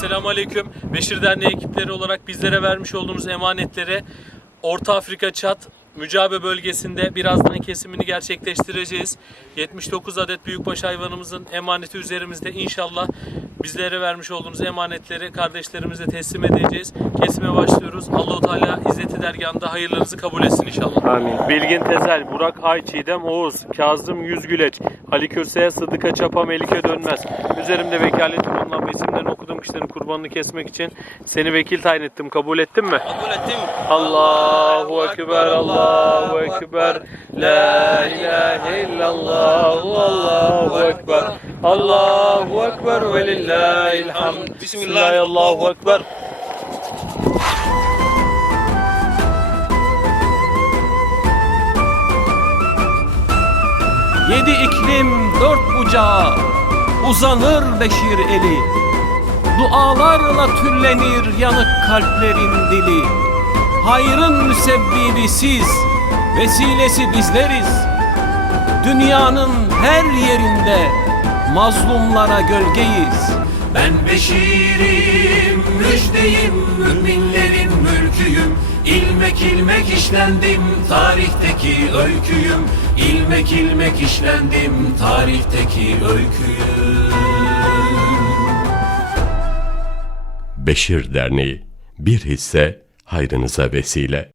Selamun Aleyküm. Beşir Derneği ekipleri olarak bizlere vermiş olduğunuz emanetleri Orta Afrika Çat Mücabe bölgesinde birazdan kesimini gerçekleştireceğiz. 79 adet büyükbaş hayvanımızın emaneti üzerimizde. İnşallah bizlere vermiş olduğunuz emanetleri kardeşlerimize teslim edeceğiz. Kesime başlıyoruz. Allahu Teala Dergahı'nda hayırlarınızı kabul etsin inşallah. Amin. Bilgin Tezel, Burak Ay, Çiğdem Oğuz, Kazım Yüzgüleç, Ali Kürseye, Sıdıka Çapa, Melike Dönmez. Üzerimde vekaleti bulunan ve isimlerini okuduğum kişilerin kurbanını kesmek için seni vekil tayin ettim. Kabul ettin mi? Kabul ettim. Allahu Ekber, Allahu Ekber, La ilahe illallah, Allahu Ekber, Allahu Ekber ve lillahil hamd. Bismillah, Allahu Ekber. Yedi iklim dört bucağa uzanır Beşir eli. Dualarla tüllenir yanık kalplerin dili. Hayrın müsebbibi siz, vesilesi bizleriz. Dünyanın her yerinde mazlumlara gölgeyiz. Ben Beşir'im, müjdeyim, müminlerin mülküyüm. İlmek ilmek işlendim, tarihteki öyküyüm. İlmek ilmek işlendim, tarihteki öyküyüm. Beşir Derneği bir hisse hayrınıza vesile.